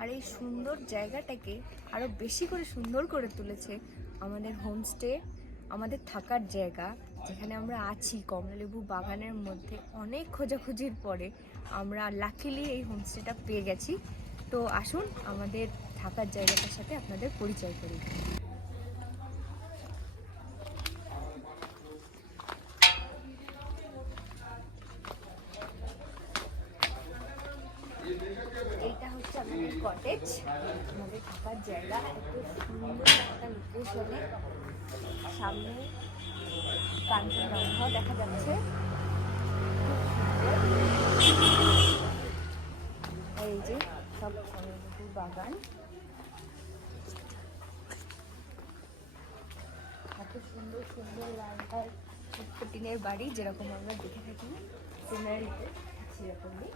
আর এই সুন্দর জায়গাটাকে আরও বেশি করে সুন্দর করে তুলেছে আমাদের হোমস্টে, আমাদের থাকার জায়গা যেখানে আমরা আছি কমলালেবু বাগানের মধ্যে। অনেক খোঁজাখুঁজির পরে আমরা লাকিলি এই হোমস্টেটা পেয়ে গেছি। তো আসুন আমাদের থাকার জায়গাটার সাথে আপনাদের পরিচয় করি। এইটা হচ্ছে আমাদের কটেজ, আমাদের থাকার জায়গা। এত সুন্দর একটা লোকেশনে, সামনে কাঞ্চনজঙ্ঘা দেখা যাচ্ছে, এই যে সব কমলালেবুর বাগান। এত সুন্দর সুন্দর লাল টিনের বাড়ি যেরকম আমরা দেখে থাকি সিনারিতে, সেরকমই।